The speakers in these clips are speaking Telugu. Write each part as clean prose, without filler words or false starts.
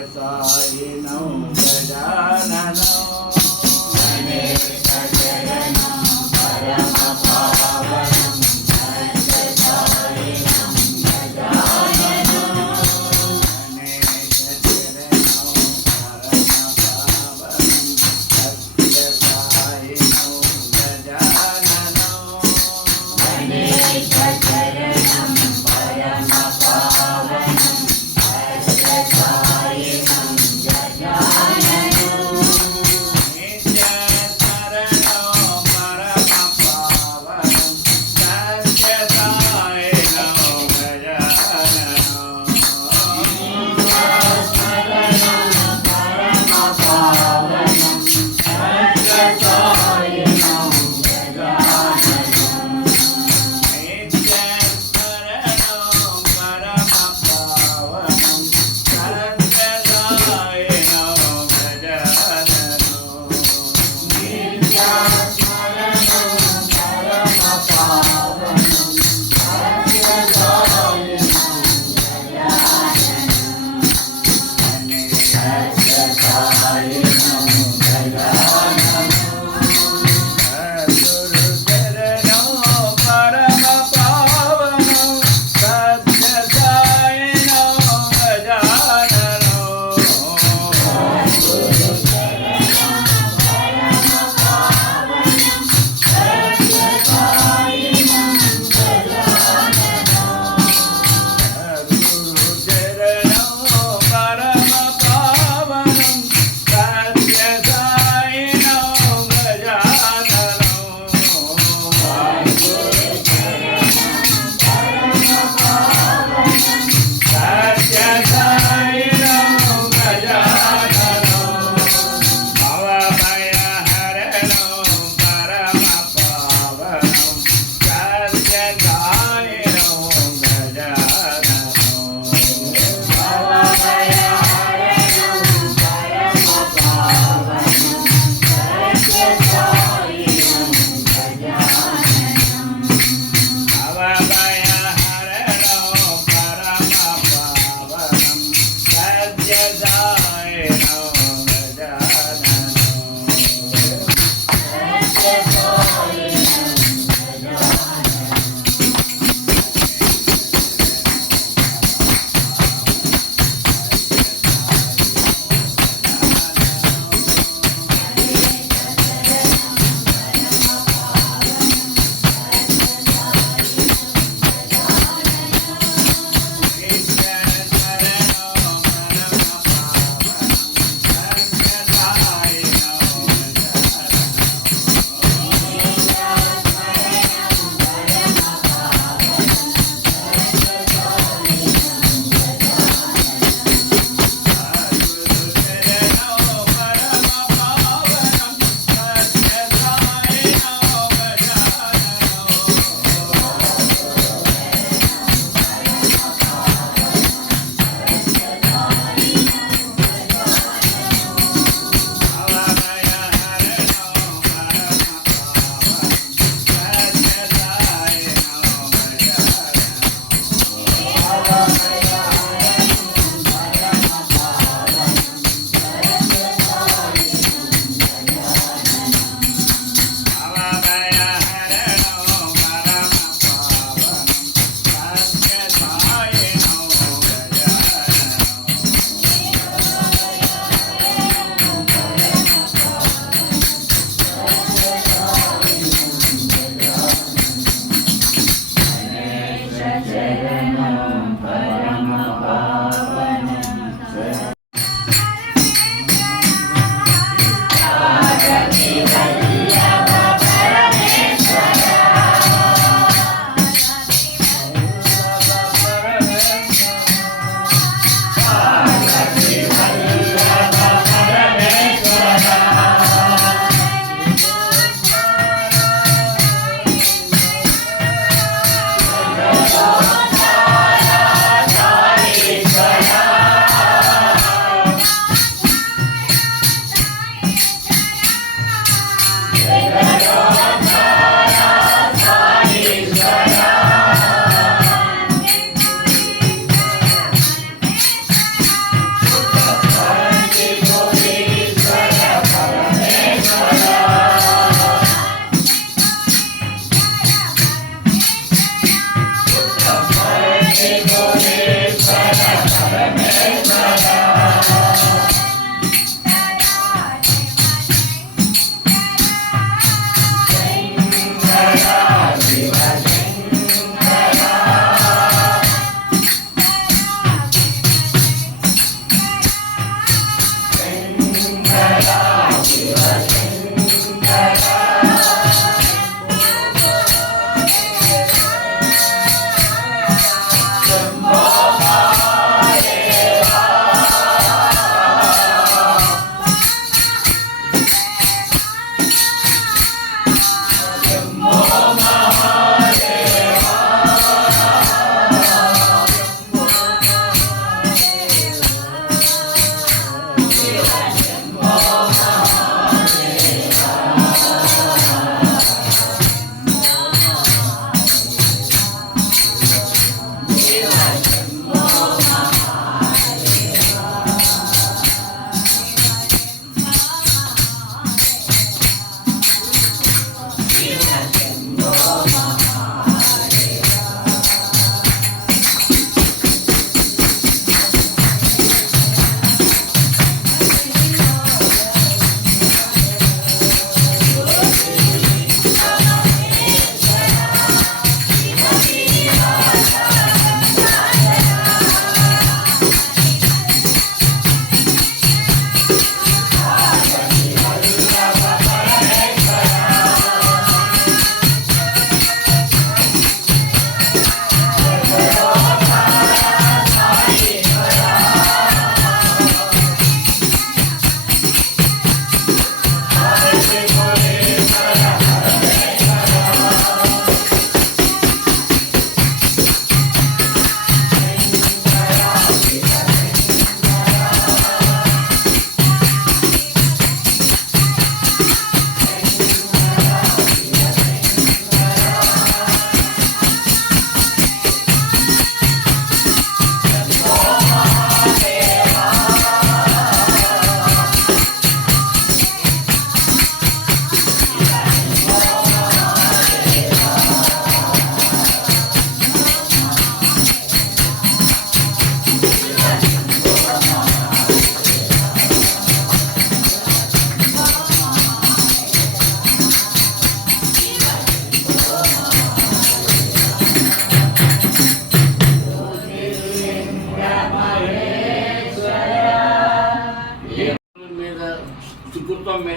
सत्यसायिनो गजाननो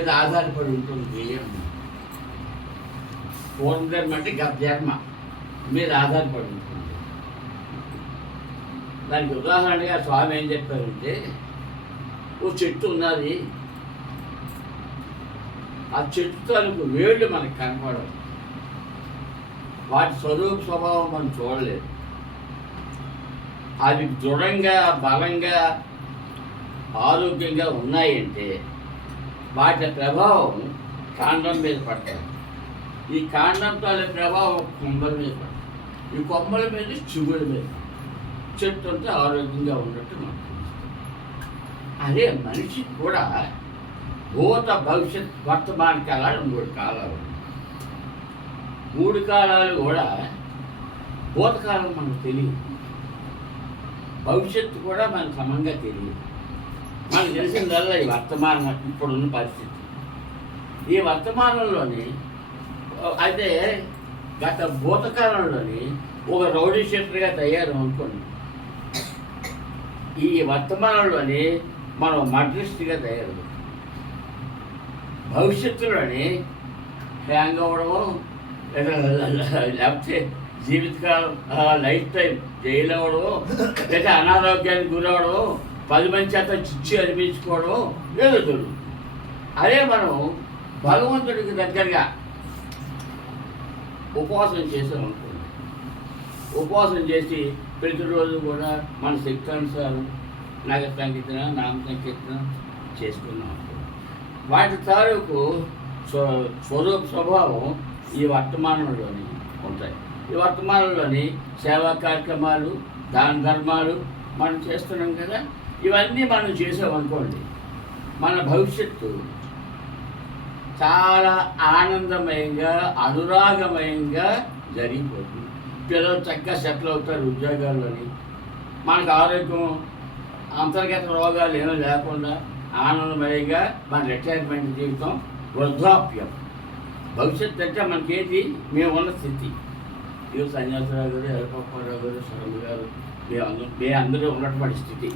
మీద ఆధారపడి ఉంటుంది. పూర్వజన్మ అంటే గత జన్మ మీద ఆధారపడి ఉంటుంది. దానికి ఉదాహరణగా స్వామి ఏం చెప్పారంటే, ఓ చెట్టు ఉన్నది, ఆ చెట్టు తాలూకు వేళ్ళు మనకు కనపడవు, వాటి స్వరూప స్వభావం మనం చూడలేదు. అవి దృఢంగా బలంగా ఆరోగ్యంగా ఉన్నాయంటే వాటి ప్రభావం కాండం మీద పడతాయి. ఈ కాండం తాలూకు ప్రభావం కొమ్మల మీద పడతాయి, ఈ కొమ్మల మీద చిగుళ్ళ మీద. చెట్టు అంతా ఆరోగ్యంగా ఉన్నట్టు మనకు అదే మనిషికి కూడా భూత భవిష్యత్ వర్తమాన కాలాలు 3 కాలాలు. 3 కాలాలు కూడా భూతకాలం మనకు తెలియదు, భవిష్యత్తు కూడా మనకు సమంగా తెలియదు. మనకు తెలిసిందల్లా ఈ వర్తమానం, ఇప్పుడున్న పరిస్థితి. ఈ వర్తమానంలోని అయితే గత భూతకాలంలోని ఒక రౌడీ షీటర్గా తయారు అనుకోండి, ఈ వర్తమానంలోని మనం మడ్రిస్ట్గా తయారు, భవిష్యత్తులోని హ్యాంగ్ అవ్వడము, లేకపోతే జీవితకాలం లైఫ్ టైం జైలు అవ్వడము, లేదా అనారోగ్యానికి గురవడం, 10 మంది చేత చిచ్చి అనిపించుకోవడం ఏదో జరుగుతుంది. అదే మనం భగవంతుడికి దగ్గరగా ఉపవాసం చేసామనుకోండి, ఉపవాసం చేసి ప్రతిరోజు కూడా మన శక్తానుసారం నగర సంకీర్తన నామ సంకీర్తన చేసుకున్నాం అనుకోండి, వాటి తాలూకు స్వరూప స్వభావం ఈ వర్తమానంలోని ఉంటాయి. ఈ వర్తమానంలోని సేవా కార్యక్రమాలు, దాన ధర్మాలు మనం చేస్తున్నాం కదా, ఇవన్నీ మనం చేసామనుకోండి, మన భవిష్యత్తు చాలా ఆనందమయంగా అనురాగమయంగా జరిగిపోతుంది. పిల్లలు చక్కగా సెటిల్ అవుతారు ఉద్యోగాల్లోని, మనకు ఆరోగ్యం అంతర్గత రోగాలు ఏమీ లేకుండా ఆనందమయంగా మన రిటైర్మెంట్ జీవితం, వృద్ధాప్యం. భవిష్యత్తు అంటే మనకేంటి, మేము ఉన్న స్థితి. ఇవి సన్యాసరావు గారు, ఎలపప్పారావు గారు, శరమ గారు, మేము అందరూ ఉన్నటువంటి స్థితి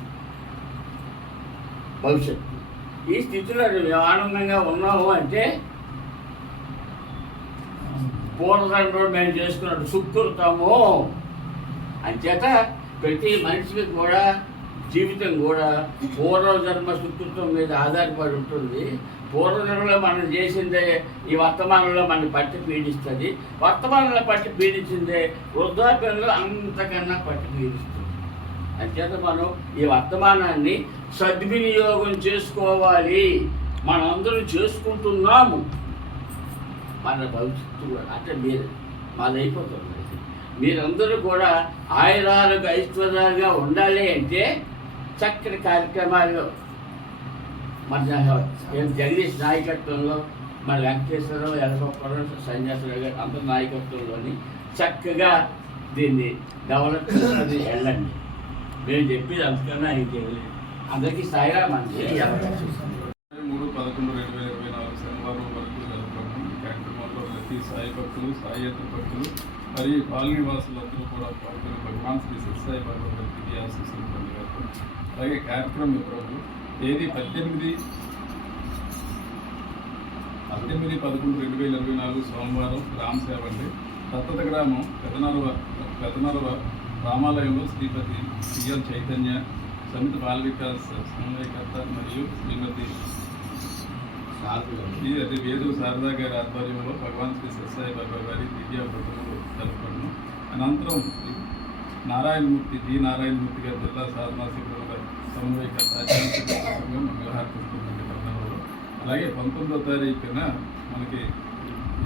భవిష్యత్తు. ఈ స్థితిలో మేము ఆనందంగా ఉన్నాము అంటే పూర్వజన్మలో మేము చేసుకున్నట్టు సుకృతము. అంచేత ప్రతి మనిషికి కూడా జీవితం కూడా పూర్వజన్మ సుకృతం మీద ఆధారపడి ఉంటుంది. పూర్వజన్మలో మనం చేసిందే ఈ వర్తమానంలో మనం పట్టి పీడిస్తుంది, వర్తమానంలో పట్టి పీడించిందే వృద్ధాప్యంలో అంతకన్నా పట్టి పీడిస్తుంది. అంచేత మనం ఈ వర్తమానాన్ని సద్వినియోగం చేసుకోవాలి. మనందరం చేసుకుంటున్నాము. మన భవిష్యత్తు కూడా అంటే మాది అయిపోతుంది. మీరందరూ కూడా ఆయురాలకు ఐశ్వర్యాలుగా ఉండాలి అంటే చక్కటి కార్యక్రమాలు మన జగదీష్ నాయకత్వంలో, మన వెంకటేశ్వరరావు, ఎలపప్పారావు, సన్యాసరావు గారు అందరి నాయకత్వంలోని చక్కగా దీన్ని డెవలప్ చేసుకుని వెళ్ళండి. మేము చెప్పేది అంతకన్నా అయితే అందరికీ స్థాయిగా మనకి 3/11/2024 శనివారం వరకు జరపడం ఈ కార్యక్రమంలో ప్రతి సాయి భక్తులు, సాయేతర భక్తులు మరియు పాలనివాసులందరూ కూడా పాల్గొని భగవాన్ శ్రీ సత్యసాయి బాబా గారి దివ్య ఆశీస్సులు పొందగలరు. అలాగే కార్యక్రమం వివరాలు తేదీ 18/11/2024 సోమవారం గ్రామ సేవ అండి. దత్తత గ్రామం పెదనరవ రామాలయంలో శ్రీపతి సిఎల్ చైతన్య సమిత బాల వికాస్ సమన్వయకర్త మరియు శ్రీమతి వేదు శారదా గారి ఆధ్వర్యంలో భగవాన్ శ్రీ సత్యసాయి బాబా గారి దివ్య వ్రతములు జరుపుకున్నాం. అనంతరం నారాయణమూర్తి నారాయణమూర్తి గారి జిల్లా సాధనా శిబిరాల సమన్వయకర్త మంగళహారతి. అలాగే 19వ తారీఖున మనకి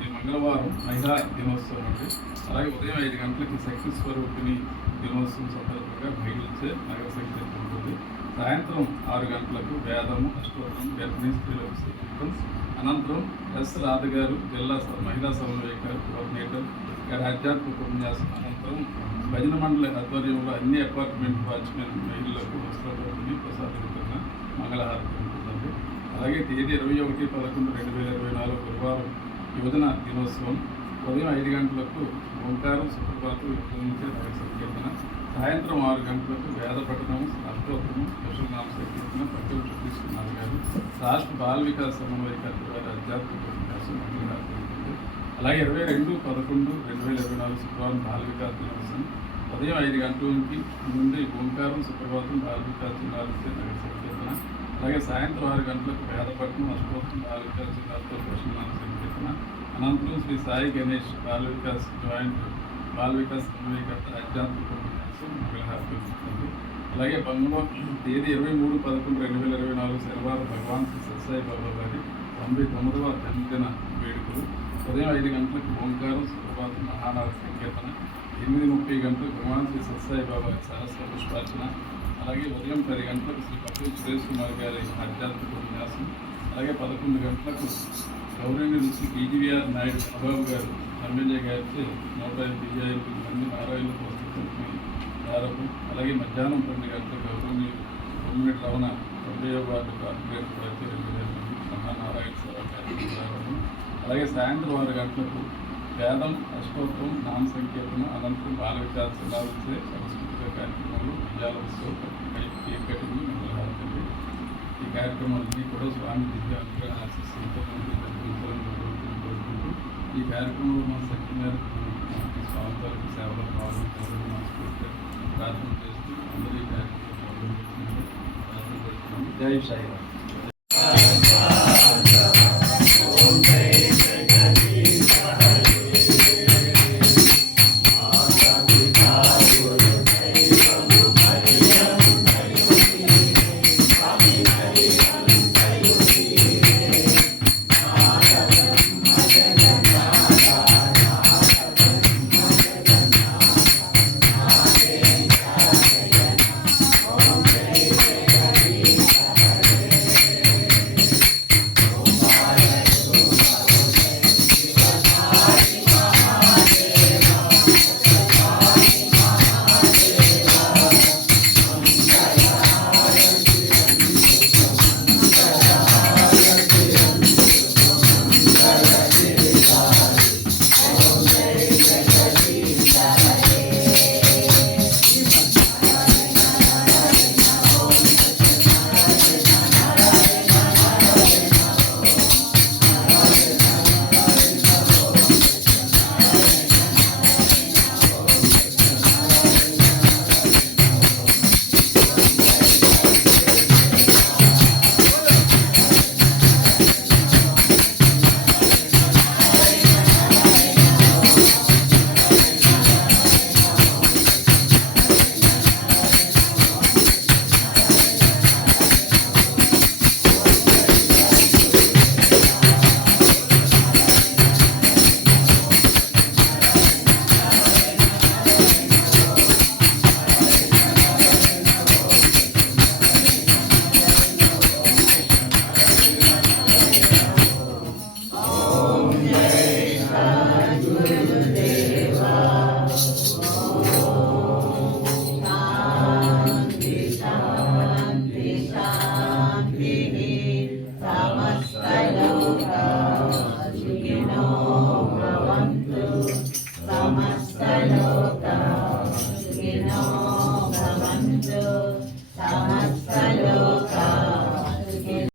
ఈ మంగళవారం మహిళా దినోత్సవం అండి. అలాగే ఉదయం 5 గంటలకి శక్తి స్వరూపిణి దినోత్సవం సందర్భంగా మహిళలచే నగర సంకీర్తన ఉంటుంది. సాయంత్రం 6 గంటలకు వేదము, అష్టోత్తరం, గర్భిణీ స్త్రీలకు సీక్వెన్స్. అనంతరం ఎస్ రాధ గారు జిల్లా మహిళా సమన్వయకర్ కోఆర్డినేటర్ గారి ఆధ్యాత్మిక ఉపన్యాసం. అనంతరం భజన మండలి ఆధ్వర్యంలో అన్ని అపార్ట్మెంట్ వాచ్మెన్ మహిళలకు వస్త్రపరిని ప్రసాద వితరణ మంగళహారతి ఉంటుందండి. అలాగే తేదీ 21/11/2024 గురువారం యువజన దినోత్సవం. ఉదయం 5 గంటలకు ఓంకారం, సుప్రభాతం నిర్వహించే నగర సంకీర్తన. సాయంత్రం 6 గంటలకు వేద పఠనం, అష్టోత్తరం, యశోనామ సంకీర్తన, పక్కన తీసుకున్నారు గారు రాష్ట్ర బాల వికాస్ సమన్వయకర్త ఆధ్యాత్మిక ఉపన్యాసం మంగళహారతి ఉంటుంది. అలాగే 22/11/2024 శుక్రవారం బాల వికాస్ దినోత్సవం ఉదయం 5 గంటల నుండి ఓంకారం సుప్రభాతం బాల వికాస్ చిన్నారితే నగర సంకీర్తన, అలాగే సాయంత్రం 6 గంటలకు వేదపట్నం అష్టోత్తం బాల వికాస్ చిన్నారితో పోషణాల సంకీర్తన, అనంతరం శ్రీ సాయి గణేష్ బాల వికాస్ జాయింట్ బాల వికాస్ సమన్వయకర్త ఆధ్యాత్మిక ఉపన్యాసం మంగళహారతి ఉంటుంది. అలాగే బంగళూరు తేదీ 23/11/2024 శనివారం భగవాన్ శ్రీ సత్యసాయి బాబా గారి 99వ జన్మదిన వేడుకలు ఉదయం 5 గంటలకు ఓంకారం సుప్రభాతం మహానాద సంకీర్తన, 8:30 గంటలకు భగవాన్ శ్రీ సత్యసాయి బాబా సహస్ర పుష్పార్చన, అలాగే ఉదయం 10 గంటలకు శ్రీ పత్రి సురేష్ కుమార్ గారి ఆధ్యాత్మిక ఉపన్యాసం, అలాగే 11 గంటలకు గౌరవనీయులు శ్రీ టీజీవీఆర్ నాయుడు బాబు గారు ఎమ్మెల్యే గారికి 155 మంది నారాయణ పుస్తకం ప్రారంభం, అలాగే మధ్యాహ్నం 12 గంటలకు గౌరవనీయులు కొమ్మిడి రమణ 70వ వార్డు కార్పొరేటర్ గారికి 2000 మంది మహానారాయణ సేవ కార్యక్రమం ప్రారంభం, అలాగే సాయంత్రం 6 గంటలకు వేదం అష్టోత్తం నామ సంకీర్తన, అనంతరం బాల వికాస సంస్థే సాంస్కృతిక కార్యక్రమాలు విజయాల ఉత్సవం కేక్ కటింగ్ మంగళహారతి. ఈ కార్యక్రమాలన్నీ కూడా స్వామి దివ్య అనుగ్రహ ఆశిస్తుంటూ కోరుకుంటూ ఈ కార్యక్రమంలో మన శక్తి మేరకు స్వామి వారికి సేవలో పాల్గొంటారని మనస్ఫూర్తిగా ప్రార్థన చేస్తూ అందరూ ఈ కార్యక్రమంలో ప్రార్థన చేస్తున్నాము. జై సాయిరామ్.